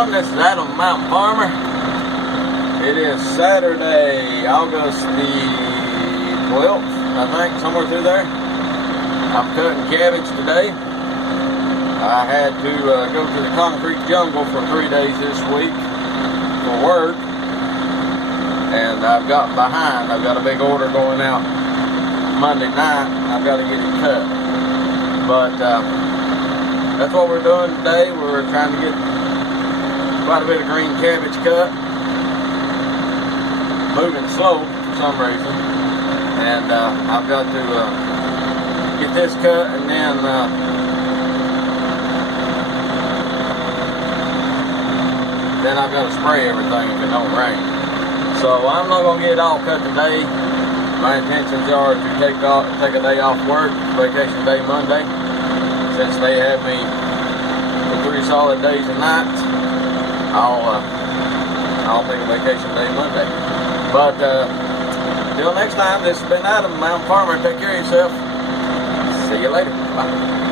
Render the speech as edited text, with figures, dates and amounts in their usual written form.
everyone, this is Adam Mountain Farmer. It is Saturday, August the 12th, I think, somewhere through there. I'm cutting cabbage today. I had to go to the concrete jungle for 3 days this week for work, and I've gotten behind. I've got a big order going out Monday night. I've got to get it cut, but that's what we're doing today. We're trying to get quite a bit of green cabbage cut. Moving slow for some reason, and I've got to get this cut, and then I've got to spray everything if it don't rain. So I'm not going to get it all cut today. My intentions are to take a day off work, vacation day Monday, since they have me for 3 solid days and nights. I'll take a vacation day Monday. But until next time, this has been Adam, Mountain Farmer. Take care of yourself. See you later. Bye.